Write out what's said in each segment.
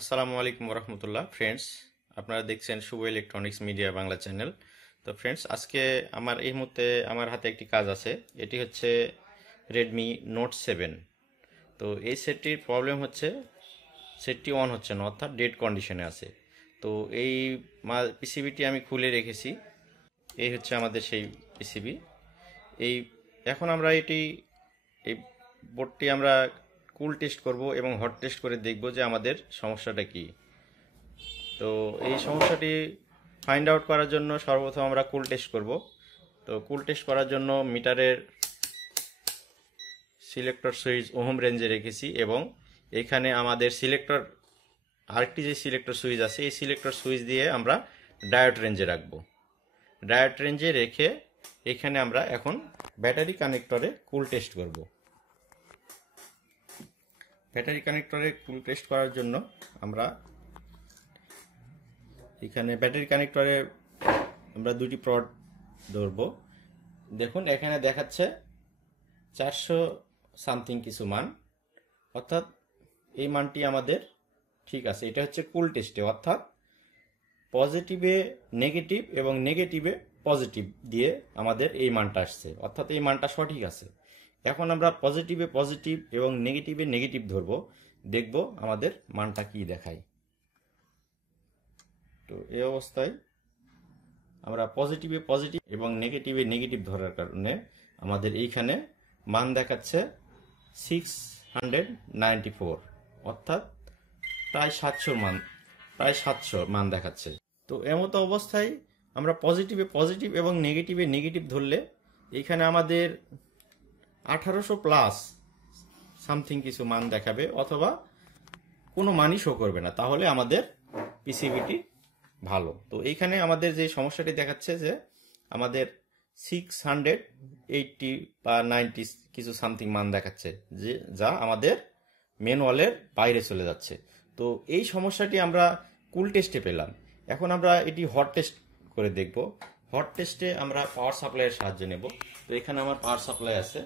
আসসালামু আলাইকুম রহমতুল্লাহ ফ্রেন্ডস, আপনারা দেখছেন শুভ ইলেকট্রনিক্স মিডিয়া বাংলা চ্যানেল। তো ফ্রেন্ডস, আজকে আমার এই মুহূর্তে আমার হাতে একটি কাজ আছে। এটি হচ্ছে রেডমি নোট 7। তো এই সেটটির প্রবলেম হচ্ছে সেটটি অন হচ্ছে না, অর্থাৎ ডেড কন্ডিশনে আছে। তো এই পিসিবিটি আমি খুলে রেখেছি। এই হচ্ছে আমাদের সেই পিসিবি। এই এখন আমরা এই বোর্ডটি আমরা কুল টেস্ট করব এবং হট টেস্ট করে দেখব যে আমাদের সমস্যাটা কি। তো এই সমস্যাটি ফাইন্ড আউট করার জন্য সর্বপ্রথম আমরা কুল টেস্ট করব। তো কুল টেস্ট করার জন্য মিটারের সিলেক্টর সুইচ ওহম রেঞ্জে রেখেছি এবং এখানে আমাদের সিলেক্টর আরেকটি যে সিলেক্টর সুইচ আছে, এই সিলেক্টর সুইচ দিয়ে আমরা ডায়োড রেঞ্জে রাখবো। ডায়োড রেঞ্জে রেখে এখানে আমরা এখন ব্যাটারি কানেক্টরে কুল টেস্ট করব। ব্যাটারি কানেক্টরে কুল টেস্ট করার জন্য আমরা এখানে ব্যাটারি কানেক্টরে আমরা দুটি প্রড ধরবো। দেখুন, এখানে দেখাচ্ছে 400 সামথিং কিছু মান, অর্থাৎ এই মানটি আমাদের ঠিক আছে। এটা হচ্ছে কুল টেস্টে, অর্থাৎ পজিটিভে নেগেটিভ এবং নেগেটিভে পজিটিভ দিয়ে আমাদের এই মানটা আসছে, অর্থাৎ এই মানটা সঠিক আছে। এখন আমরা পজিটিভে পজিটিভ এবং নেগেটিভে নেগেটিভ ধরবো, দেখব আমাদের মানটা কি দেখায়। তো এই অবস্থায় আমরা পজিটিভে পজিটিভ এবং নেগেটিভে নেগেটিভ ধরার কারণে আমাদের এইখানে মান দেখাচ্ছে 694, অর্থাৎ প্রায় 700 মান দেখাচ্ছে। তো এমতো অবস্থায় আমরা পজিটিভে পজিটিভ এবং নেগেটিভে নেগেটিভ ধরলে এইখানে আমাদের 1800 প্লাস সামথিং কিছু মান দেখাবে, অথবা কোনো মানই শো করবে না, তাহলে আমাদের পিসিবিটি ভালো। তো এইখানে আমাদের যে সমস্যাটি দেখাচ্ছে যে আমাদের 680 বা 90 কিছু সামথিং মান দেখাচ্ছে, যা আমাদের ম্যানুয়ালের বাইরে চলে যাচ্ছে। তো এই সমস্যাটি আমরা কুল টেস্টে পেলাম। এখন আমরা এটি হট টেস্ট করে দেখব। হট টেস্টে আমরা পাওয়ার সাপ্লাইয়ের সাহায্য নেব। তো এখানে আমার পাওয়ার সাপ্লাই আছে।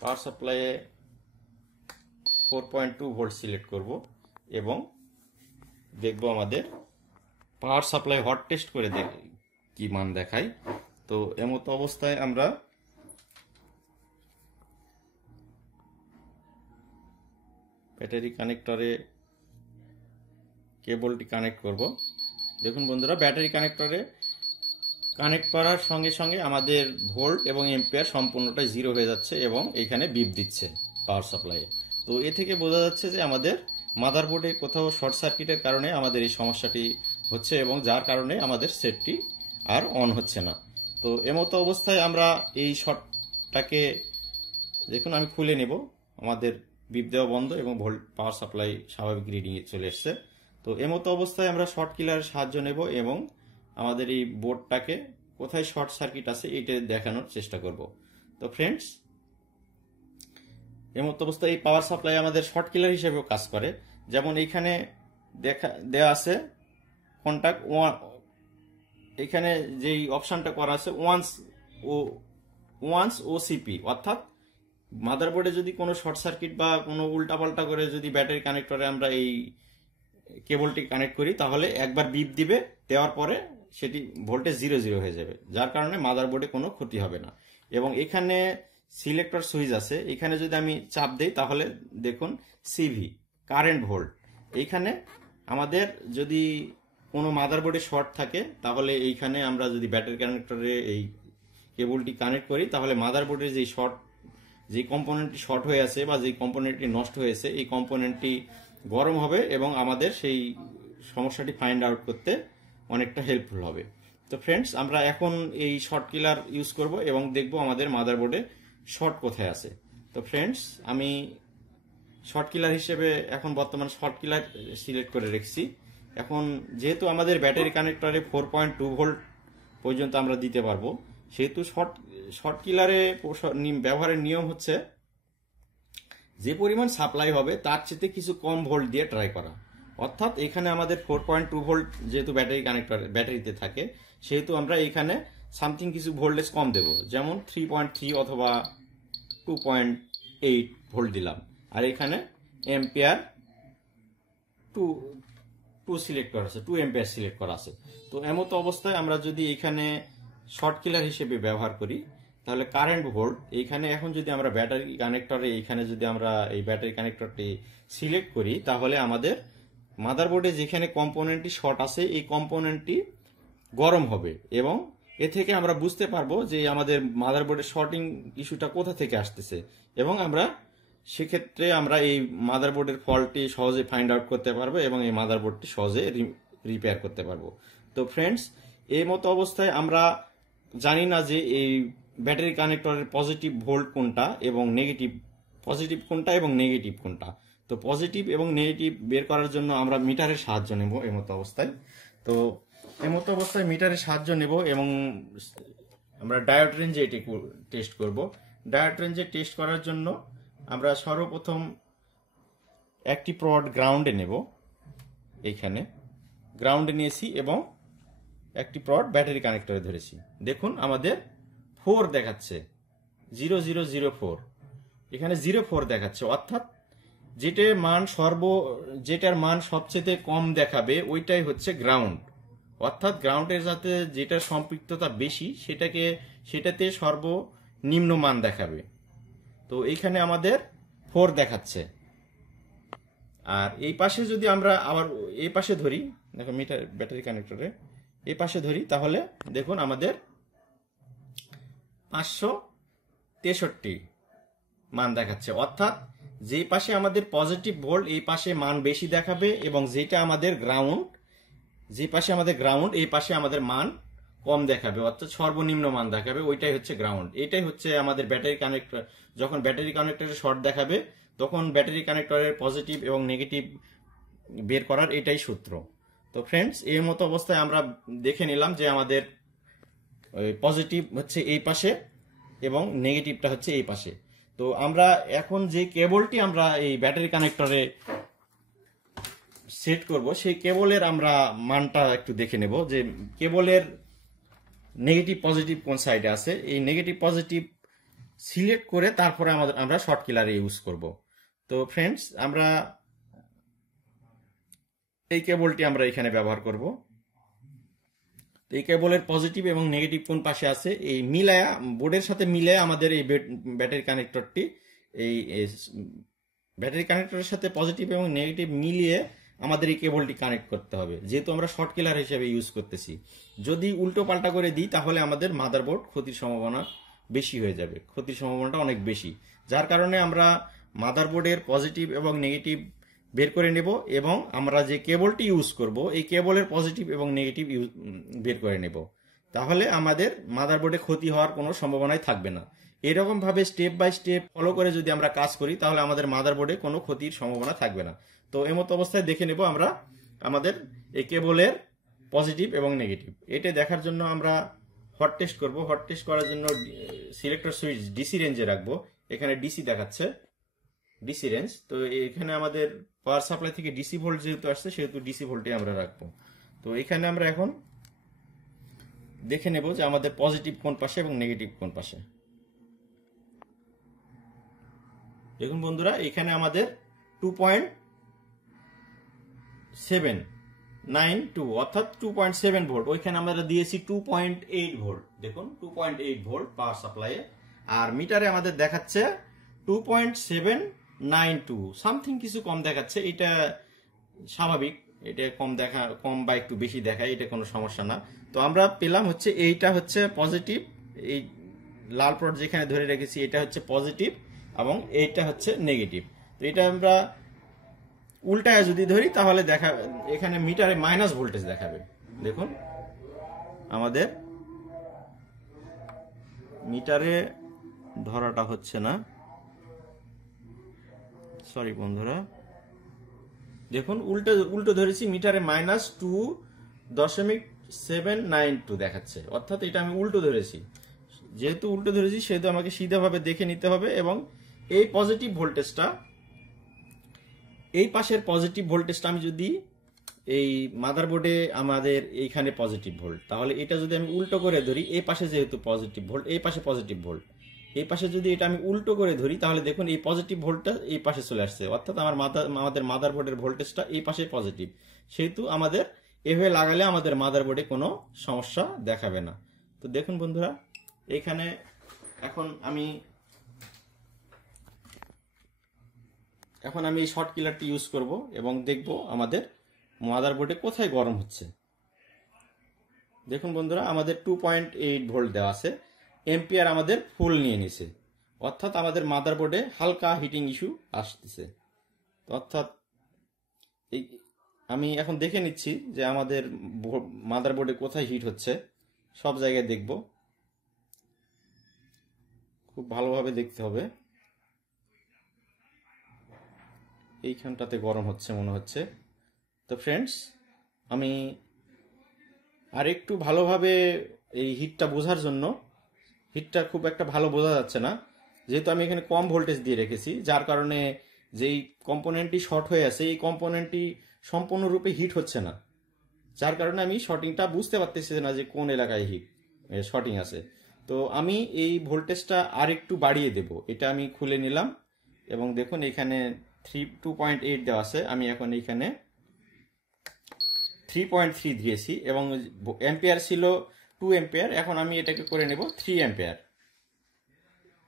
পাওয়ার সাপ্লাইয়ে 4.2 ভোল্ট সিলেক্ট করব এবং দেখব আমাদের পাওয়ার সাপ্লাই হট টেস্ট করে কি মান দেখায়। তো এমতো অবস্থায় আমরা ব্যাটারি কানেক্টরে কেবলটি কানেক্ট করব। দেখুন বন্ধুরা, ব্যাটারি কানেক্টরে কানেক্ট করার সঙ্গে সঙ্গে আমাদের ভোল্ট এবং এম্পিয়ার সম্পূর্ণটাই জিরো হয়ে যাচ্ছে এবং এখানে বিপ দিচ্ছে পাওয়ার সাপ্লাইয়ে। তো এ থেকে বোঝা যাচ্ছে যে আমাদের মাদারবোর্ডে কোথাও শর্ট সার্কিটের কারণে আমাদের এই সমস্যাটি হচ্ছে এবং যার কারণে আমাদের সেটটি আর অন হচ্ছে না। তো এমতো অবস্থায় আমরা এই শর্টটাকে দেখুন আমি খুলে নেব। আমাদের বিপ দেওয়া বন্ধ এবং ভোল্ট পাওয়ার সাপ্লাই স্বাভাবিক রিডিংয়ে চলে এসছে। তো এমতো অবস্থায় আমরা শর্ট কিলারের সাহায্য নেব এবং আমাদের এই বোর্ডটাকে কোথায় শর্ট সার্কিট আছে এটা দেখানোর চেষ্টা করব। তো ফ্রেন্ডস, এমতো অবস্থায় এই পাওয়ার সাপ্লাই আমাদের শর্ট কিলার হিসেবেও কাজ করে। যেমন এইখানে দেওয়া আছে কন্টাক্ট এখানে যেই অপশনটা করা আছে ওয়ান্স ওসিপি, অর্থাৎ মাদারবোর্ডে যদি কোনো শর্ট সার্কিট বা কোনো উল্টাপাল্টা করে যদি ব্যাটারি কানেক্টরে আমরা এই কেবলটি কানেক্ট করি, তাহলে একবার বিপ দিবে, দেওয়ার পরে সেটি ভোল্টেজ 0 হয়ে যাবে, যার কারণে মাদারবোর্ডে কোনো ক্ষতি হবে না। এবং এখানে সিলেক্টর সুইচ আছে, এখানে যদি আমি চাপ দেই তাহলে দেখুন সিভি কারেন্ট ভোল্ট। এইখানে আমাদের যদি কোনো মাদারবোর্ডে শর্ট থাকে, তাহলে এইখানে আমরা যদি ব্যাটারি কানেক্টরে এই কেবলটি কানেক্ট করি, তাহলে মাদারবোর্ডের যে কম্পোনেন্টটি শর্ট হয়ে আছে বা যে কম্পোনেন্টটি নষ্ট হয়েছে, এই কম্পোনেন্টটি গরম হবে এবং আমাদের সেই সমস্যাটি ফাইন্ড আউট করতে অনেকটা হেল্পফুল হবে। তো ফ্রেন্ডস, আমরা এখন এই শর্ট কিলার ইউজ করব এবং দেখব আমাদের মাদারবোর্ডে শর্ট কোথায় আছে। তো ফ্রেন্ডস, আমি শর্ট কিলার হিসেবে এখন বর্তমান শর্ট কিলার সিলেক্ট করে রেখেছি। এখন যেহেতু আমাদের ব্যাটারি কানেক্টরে 4.2 ভোল্ট পর্যন্ত আমরা দিতে পারবো, সেহেতু শর্ট কিলারে ব্যবহারের নিয়ম হচ্ছে যে পরিমাণ সাপ্লাই হবে তার চেয়ে কিছু কম ভোল্ট দিয়ে ট্রাই করা। অর্থাৎ এখানে আমাদের 4.2 ভোল্ট যেহেতু ব্যাটারিতে থাকে, সেহেতু আমরা এখানে সামথিং কিছু ভোল্টেজ কম দেব, যেমন 3.3 অথবা 2.8 ভোল্ট দিলাম। আর এখানে এম্পিয়ার টু টু সিলেক্ট করা আছে, 2 এম্পিয়ার সিলেক্ট করা আছে। তো এমতো অবস্থায় আমরা যদি এখানে শর্ট কিলার হিসেবে ব্যবহার করি তাহলে কারেন্ট ভোল্ট এইখানে এখন যদি আমরা ব্যাটারি কানেক্টরে এইখানে যদি আমরা এই ব্যাটারি কানেক্টরটি সিলেক্ট করি তাহলে আমাদের মাদারবোর্ডে যেখানে কম্পোনেন্টটি শর্ট আছে এই কম্পোনেন্টটি গরম হবে এবং এ থেকে আমরা বুঝতে পারবো যে আমাদের মাদারবোর্ডের শর্টিং ইস্যুটা কোথা থেকে আসতেছে এবং আমরা সেক্ষেত্রে আমরা এই মাদারবোর্ডের ফল্টটি সহজে ফাইন্ড আউট করতে পারবো এবং এই মাদারবোর্ডটি সহজে রিপেয়ার করতে পারবো। তো ফ্রেন্ডস, এই মতো অবস্থায় আমরা জানি না যে এই ব্যাটারি কানেক্টরের পজিটিভ ভোল্ট কোনটা এবং নেগেটিভ, পজিটিভ কোনটা এবং নেগেটিভ কোনটা। তো পজিটিভ এবং নেগেটিভ বের করার জন্য আমরা মিটারের সাহায্য নেব এমতো অবস্থায়। তো এমতো অবস্থায় মিটারের সাহায্য নেব এবং আমরা ডায়োড রেঞ্জে এটি টেস্ট করব। ডায়োড রেঞ্জে টেস্ট করার জন্য আমরা সর্বপ্রথম একটি প্রড গ্রাউন্ডে নেব, এইখানে গ্রাউন্ডে নিয়েছি এবং একটি প্রড ব্যাটারি কানেক্টরে ধরেছি। দেখুন আমাদের 4 দেখাচ্ছে, 0004, এখানে 04 দেখাচ্ছে, অর্থাৎ যেটার মান সবচেয়ে কম দেখাবে ওইটাই হচ্ছে গ্রাউন্ড, অর্থাৎ গ্রাউন্ডের সাথে যেটার সম্পৃক্ততা বেশি সেটাতে সর্বনিম্ন মান দেখাবে। তো এইখানে আমাদের 4 দেখাচ্ছে। আর এই পাশে যদি আমরা আবার এই পাশে ধরি, দেখো মিটার ব্যাটারি কানেক্টরে এই পাশে ধরি তাহলে দেখুন আমাদের 563 মান দেখাচ্ছে, অর্থাৎ যে পাশে আমাদের পজিটিভ ভোল্ট এই পাশে মান বেশি দেখাবে এবং যেটা আমাদের গ্রাউন্ড, যে পাশে আমাদের গ্রাউন্ড এই পাশে আমাদের মান কম দেখাবে, অর্থাৎ সর্বনিম্ন মান দেখাবে, ওইটাই হচ্ছে গ্রাউন্ড। এটাই হচ্ছে আমাদের ব্যাটারি কানেক্টর, যখন ব্যাটারি কানেক্টরে শর্ট দেখাবে তখন ব্যাটারি কানেক্টরের পজিটিভ এবং নেগেটিভ বের করার এটাই সূত্র। তো ফ্রেন্ডস, এই মতো অবস্থায় আমরা দেখে নিলাম যে আমাদের পজিটিভ হচ্ছে এই পাশে এবং নেগেটিভটা হচ্ছে এই পাশে। তো আমরা এখন যে কেবলটি আমরা এই ব্যাটারি কানেক্টরে সেট করব সেই কেবলের আমরা মানটা একটু দেখে নেব যে কেবলের নেগেটিভ পজিটিভ কোন সাইডে আছে। এই নেগেটিভ পজিটিভ সিলেক্ট করে তারপরে আমরা শর্ট কিলারে ইউজ করব। তো ফ্রেন্ডস, আমরা এই কেবলটি আমরা এখানে ব্যবহার করব। এই কেবলের পজিটিভ এবং নেগেটিভ কোন পাশে আছে এই মিলায়া, বোর্ডের সাথে মিলে আমাদের এই ব্যাটারি কানেক্টরটি, এই ব্যাটারি কানেক্টরের সাথে পজিটিভ এবং নেগেটিভ মিলিয়ে আমাদের এই কেবলটি কানেক্ট করতে হবে, যেহেতু আমরা শর্ট কিলার হিসেবে ইউজ করতেছি। যদি উল্টো পাল্টা করে দিই তাহলে আমাদের মাদারবোর্ড ক্ষতির সম্ভাবনা বেশি হয়ে যাবে, ক্ষতির সম্ভাবনাটা অনেক বেশি। যার কারণে আমরা মাদারবোর্ডের পজিটিভ এবং নেগেটিভ বের করে নেব এবং আমরা যে কেবলটি ইউজ করব এই কেবলের পজিটিভ এবং নেগেটিভ বের করে নেব, তাহলে আমাদের মাদারবোর্ডে ক্ষতি হওয়ার কোনো সম্ভাবনাই থাকবে না। এরকম ভাবে স্টেপ বাই স্টেপ ফলো করে যদি আমরা কাজ করি তাহলে আমাদের মাদারবোর্ডে কোনো ক্ষতির সম্ভাবনা থাকবে না। তো এমতো অবস্থায় দেখে নেব আমরা আমাদের এই কেবলের পজিটিভ এবং নেগেটিভ। এটা দেখার জন্য আমরা হট টেস্ট করব। হট টেস্ট করার জন্য সিলেক্টর সুইচ ডিসি রেঞ্জে রাখবো। এখানে ডিসি দেখাচ্ছে, ডিসি রেঞ্জ। তো এখানে আমাদের পাওয়ার সাপ্লাই থেকে ডিসি ভোল্ট যেহেতু আসছে সেহেতু ডিসি ভোল্টে আমরা রাখবো। তো এখানে আমরা এখন দেখে নেব যে আমাদের পজিটিভ কোন পাশে এবং নেগেটিভ কোন পাশে। দেখুন বন্ধুরা, এখানে আমাদের 2.792 অর্থাৎ 2.7 ভোল্ট, ওইখানে আমরা দিয়েছি 2.8 ভোল্ট। দেখুন 2.8 ভোল্ট পাওয়ার সাপ্লাইয়ে, আর মিটারে আমাদের দেখাচ্ছে 2.792, সামথিং কিছু কম দেখাচ্ছে। এটা স্বাভাবিক, এটা কম বা একটু বেশি দেখায়, এটা কোনো সমস্যা না। তো আমরা পেলাম হচ্ছে এইটা হচ্ছে পজিটিভ, এই লাল প্রড যেখানে ধরে রেখেছি এটা হচ্ছে পজিটিভ এবং এইটা হচ্ছে নেগেটিভ। তো এটা আমরা উল্টায় যদি ধরি তাহলে এখানে মিটারে মাইনাস ভোল্টেজ দেখাবে। দেখুন আমাদের মিটারে ধরাটা হচ্ছে না, সরি বন্ধুরা, দেখুন উল্টো ধরেছি, মিটারে -2.792 দেখাচ্ছে, অর্থাৎ এটা আমি উল্টো ধরেছি। যেহেতু উল্টো ধরেছি সেহেতু আমাকে সিধাভাবে দেখে নিতে হবে এবং এই পজিটিভ ভোল্টেজটা, এই পাশের পজিটিভ ভোল্টেজটা আমি যদি এই মাদারবোর্ডে আমাদের এইখানে পজিটিভ ভোল্ট, তাহলে এটা যদি আমি উল্টো করে ধরি এই পাশে যেহেতু পজিটিভ ভোল্ট, এই পাশে পজিটিভ ভোল্ট, এই পাশে যদি এটা আমি উল্টো করে ধরি তাহলে দেখুন এই পজিটিভ ভোল্টটা এই পাশে চলে আসছে, অর্থাৎ আমাদের মাদারবোর্ডের ভোল্টেজটা এই পাশে পজিটিভ, সেহেতু আমাদের এভাবে লাগালে আমাদের মাদারবোর্ডে কোনো সমস্যা দেখাবে না। তো দেখুন বন্ধুরা, এখানে এখন আমি এই শর্ট কিলারটি ইউজ করব এবং দেখব আমাদের মাদারবোর্ডে কোথায় গরম হচ্ছে। দেখুন বন্ধুরা, আমাদের 2.8 ভোল্ট দেওয়া আছে, এম্পিয়ার আমাদের ফুল নিয়ে নিছে, অর্থাৎ আমাদের মাদারবোর্ডে হালকা হিটিং ইস্যু আসতেছে। অর্থাৎ এই আমি এখন দেখে নিচ্ছি যে আমাদের মাদারবোর্ডে কোথায় হিট হচ্ছে, সব জায়গায় দেখব, খুব ভালোভাবে দেখতে হবে। এইখানটাতে গরম হচ্ছে মনে হচ্ছে। তো ফ্রেন্ডস, আমি আর একটু ভালোভাবে এই হিটটা বোঝার জন্য, হিটটা খুব একটা ভালো বোঝা যাচ্ছে না যেহেতু আমি এখানে কম ভোল্টেজ দিয়ে রেখেছি, যার কারণে যেই কম্পোনেন্টটি শর্ট হয়ে আছে এই কম্পোনেন্টটি সম্পূর্ণরূপে হিট হচ্ছে না, যার কারণে আমি শর্টিংটা বুঝতে পারতেছি না যে কোন এলাকায় শর্টিং আছে। তো আমি এই ভোল্টেজটা আর একটু বাড়িয়ে দেব, এটা আমি খুলে নিলাম এবং দেখুন এখানে 2.8 দেওয়া আছে, আমি এখন এখানে 3.3 দিয়েছি এবং এম্পিয়ার ছিল 2 এম্পিয়ার, এখন আমি এটাকে করে নেব 3 এম্পিয়ার।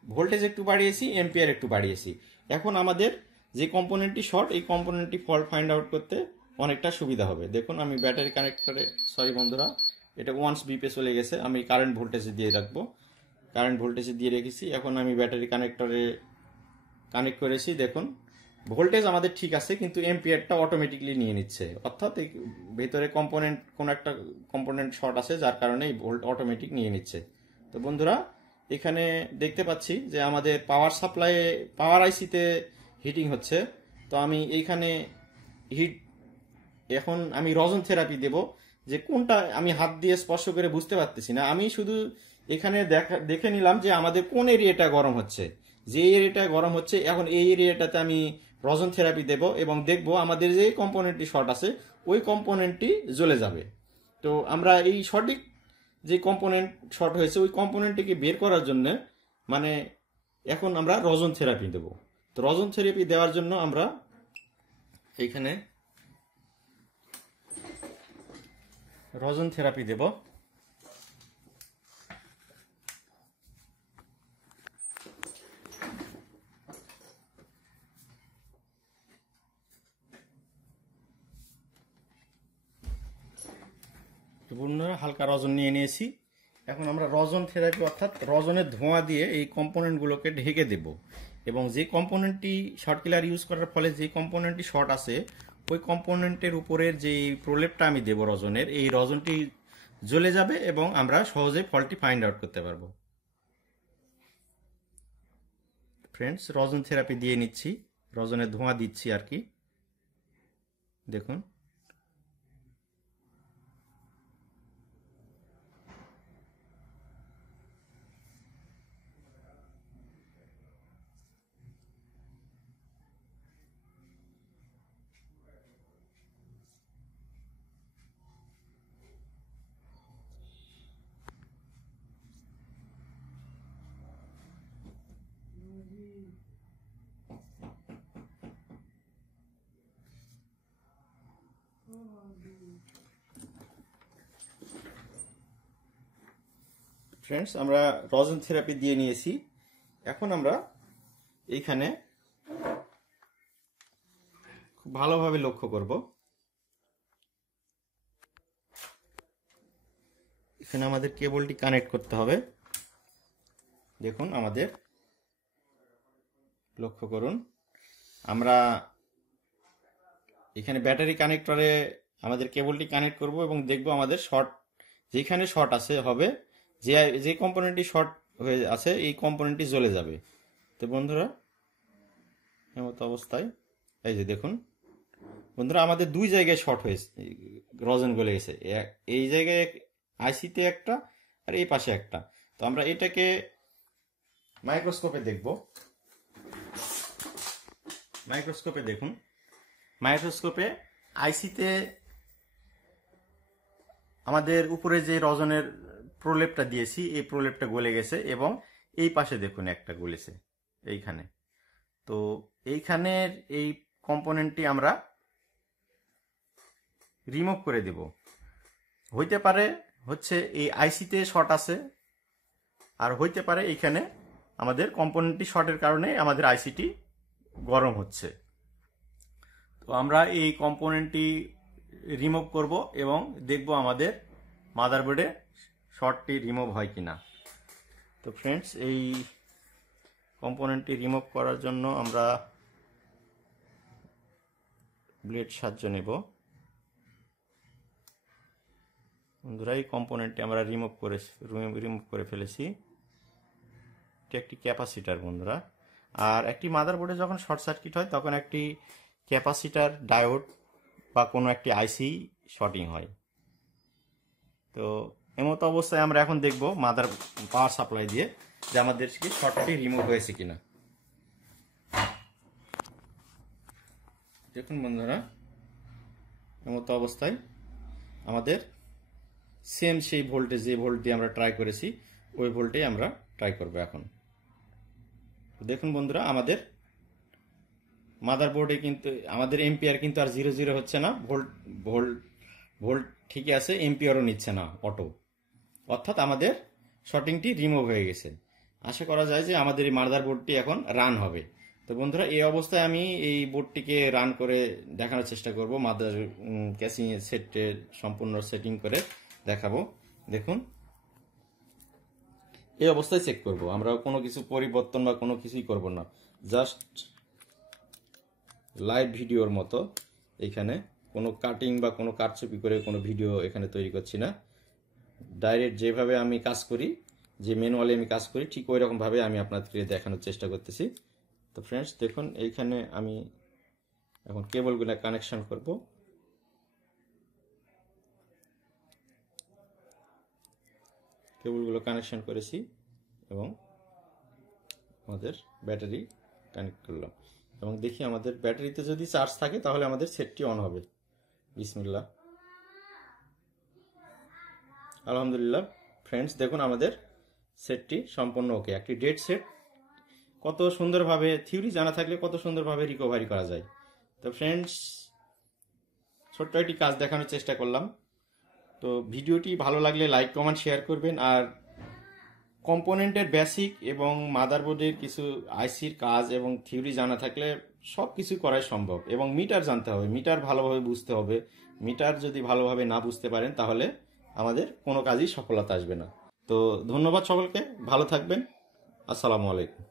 ভোল্টেজ একটু বাড়িয়েছি, এম্পিয়ার একটু বাড়িয়েছি। এখন আমাদের যে কম্পোনেন্টটি শর্ট, এই কম্পোনেন্টটি ফল্ট ফাইন্ড আউট করতে অনেকটা সুবিধা হবে। দেখুন আমি ব্যাটারি কানেক্টরে, সরি বন্ধুরা, এটা 1 বিপে চলে গেছে, আমি কারেন্ট ভোল্টেজে দিয়ে রাখবো, কারেন্ট ভোল্টেজে দিয়ে রেখেছি। এখন আমি ব্যাটারি কানেক্টরে কানেক্ট করেছি, দেখুন ভোল্টেজ আমাদের ঠিক আছে কিন্তু এম্পিয়ারটা অটোমেটিকলি নিয়ে নিচ্ছে, অর্থাৎ এই ভেতরে কোন একটা কম্পোনেন্ট শর্ট আছে যার কারণে এই ভোল্ট অটোমেটিক নিয়ে নিচ্ছে। তো বন্ধুরা, এখানে দেখতে পাচ্ছি যে আমাদের পাওয়ার সাপ্লাই, পাওয়ার আইসিতে হিটিং হচ্ছে। তো আমি এইখানে এখন আমি রজন থেরাপি দেব, যে কোনটা আমি হাত দিয়ে স্পর্শ করে বুঝতে পারতেছি না, আমি শুধু এখানে দেখে নিলাম যে আমাদের কোন এরিয়াটা গরম হচ্ছে, যে এরিয়াটা গরম হচ্ছে এখন এই এরিয়াটাতে আমি রজন থেরাপি দেব এবং দেখব আমাদের যে কম্পোনেন্টটি শর্ট আছে ওই কম্পোনেন্টটি জ্বলে যাবে। তো আমরা এই সঠিক যে কম্পোনেন্ট শর্ট হয়েছে ওই কম্পোনেন্টটিকে বের করার জন্য মানে এখন আমরা রজন থেরাপি দেব। তো রজন থেরাপি দেওয়ার জন্য আমরা এইখানে রজন থেরাপি দেব। হালকা রজন নিয়ে নিয়েছি, এখন আমরা রজন থেরাপি অর্থাৎ রজনের ধোঁয়া দিয়ে এই কম্পোনেন্টগুলোকে ঢেকে দেব এবং যে কম্পোনেন্টটি শর্ট কিলার ইউজ করার ফলে যে কম্পোনেন্টটি শর্ট আছে ওই কম্পোনেন্টের উপরের যে প্রলেপটা আমি দেব রজনের, এই রজনটি জ্বলে যাবে এবং আমরা সহজে ফল্টটি ফাইন্ড আউট করতে পারবো। ফ্রেন্ডস, রজন থেরাপি দিয়ে নিচ্ছি, রজনের ধোঁয়া দিচ্ছি আর কি, দেখুন। ফ্রেন্ডস, আমরা রজন থেরাপি দিয়ে নিয়েছি, এখন আমরা এইখানে খুব ভালোভাবে লক্ষ্য করব, এখানে আমাদের কেবলটি কানেক্ট করতে হবে। দেখুন আমাদের, লক্ষ্য করুন, আমরা এখানে ব্যাটারি কানেক্টরে আমাদের কেবলটি কানেক্ট করব এবং দেখব আমাদের শর্ট, যেখানে শর্ট আছে হবে, যে কম্পোনেন্টটি শর্ট হয়ে আছে এই কম্পোনেন্টটি জ্বলে যাবে। তো বন্ধুরা, এমত অবস্থায় এই যে দেখুন বন্ধুরা, আমাদের দুই জায়গায় শর্ট হয়েছে, রজন গলে গেছে, এই জায়গায় আইসিতে একটা আর এই পাশে একটা। তো আমরা এটাকে মাইক্রোস্কোপে দেখব, মাইক্রোস্কোপে দেখুন, মাইক্রোস্কোপে আইসিতে আমাদের উপরে যে রজনের প্রলেপটা দিয়েছি এই প্রলেপটা গলে গেছে এবং এই পাশে দেখুন একটা গলেছে এইখানে। তো এইখানের এই কম্পোনেন্টটি আমরা রিমুভ করে দেব। হইতে পারে হচ্ছে এই আইসিতে শর্ট আছে, আর হইতে পারে এইখানে আমাদের কম্পোনেন্টটি শর্টের কারণে আমাদের আইসিটি গরম হচ্ছে। তো আমরা এই কম্পোনেন্টটি রিমুভ করব এবং দেখব আমাদের মাদারবোর্ডে শর্টটি রিমুভ হয় কিনা। তো ফ্রেন্ডস, এই কম্পোনেন্টটি রিমুভ করার জন্য আমরা ব্লেড সাহায্য নেব। বন্ধুরা, এই কম্পোনেন্টটি আমরা রিমুভ করে ফেলেছি। এটা একটি ক্যাপাসিটার বন্ধুরা। আর একটি মাদারবোর্ডে যখন শর্ট সার্কিট হয় তখন একটি ক্যাপাসিটার, ডায়োড বা কোনো একটি আইসি শর্টিং হয়। তো এমতো অবস্থায় আমরা এখন দেখব মাদার পাওয়ার সাপ্লাই দিয়ে যে আমাদের কি শর্টটি রিমুভ হয়েছে কিনা। দেখুন বন্ধুরা, এমতো অবস্থায় আমাদের সেম সেই ভোল্টেজ, যে ভোল্ট দিয়ে আমরা ট্রাই করেছি ওই ভোল্টেই আমরা ট্রাই করব এখন। দেখুন বন্ধুরা, আমাদের মাদারবোর্ডে কিন্তু আমাদের এম্পিয়ার কিন্তু আর 0 হচ্ছে না, ভোল্ট ঠিকই আছে, এম্পিয়ারও নিচ্ছে না অটো, অর্থাৎ আমাদের শর্টিংটি রিমুভ হয়ে গেছে। আশা করা যায় যে আমাদের এই মাদারবোর্ডটি এখন রান হবে। তো বন্ধুরা, এই অবস্থায় আমি এই বোর্ডটিকে রান করে দেখানোর চেষ্টা করব, মাদার ক্যাসিং সেটের সম্পূর্ণ সেটিং করে দেখাবো। দেখুন, এই অবস্থায় চেক করব, আমরা কোনো কিছু পরিবর্তন বা কোনো কিছুই করব না, জাস্ট লাইভ ভিডিওর মতো। এখানে কোনো কাটিং বা কোনো কারচুপি করে কোনো ভিডিও এখানে তৈরি করছি না। ডাইরেক্ট যেভাবে আমি কাজ করি, যে ম্যানুয়ালি আমি কাজ করি, ঠিক ওই রকমভাবে আমি আপনাদেরকে দেখানোর চেষ্টা করতেছি। তো ফ্রেন্ডস দেখুন, এইখানে আমি এখন কেবলগুলো কানেকশন করব। কেবলগুলো কানেকশন করেছি এবং আমাদের ব্যাটারি কানেক্ট করলাম এবং দেখি আমাদের ব্যাটারিতে যদি চার্জ থাকে তাহলে আমাদের সেটটি অন হবে। বিসমিল্লাহ। আলহামদুলিল্লাহ ফ্রেন্ডস, দেখুন আমাদের সেটটি সম্পূর্ণ ওকে। একটি ডেড সেট কত সুন্দরভাবে, থিওরি জানা থাকলে কত সুন্দরভাবে রিকভারি করা যায়। তো ফ্রেন্ডস, ছোট্ট একটি কাজ দেখানোর চেষ্টা করলাম। তো ভিডিওটি ভালো লাগলে লাইক, কমেন্ট, শেয়ার করবেন। আর কম্পোনেন্টের বেসিক এবং মাদারবোর্ডের কিছু আইসির কাজ এবং থিওরি জানা থাকলে সব কিছু করাই সম্ভব। এবং মিটার জানতে হবে, মিটার ভালোভাবে বুঝতে হবে। মিটার যদি ভালোভাবে না বুঝতে পারেন তাহলে আমাদের কোনো কাজই সফলতা আসবে না। তো ধন্যবাদ সকলকে, ভালো থাকবেন। আসসালামু আলাইকুম।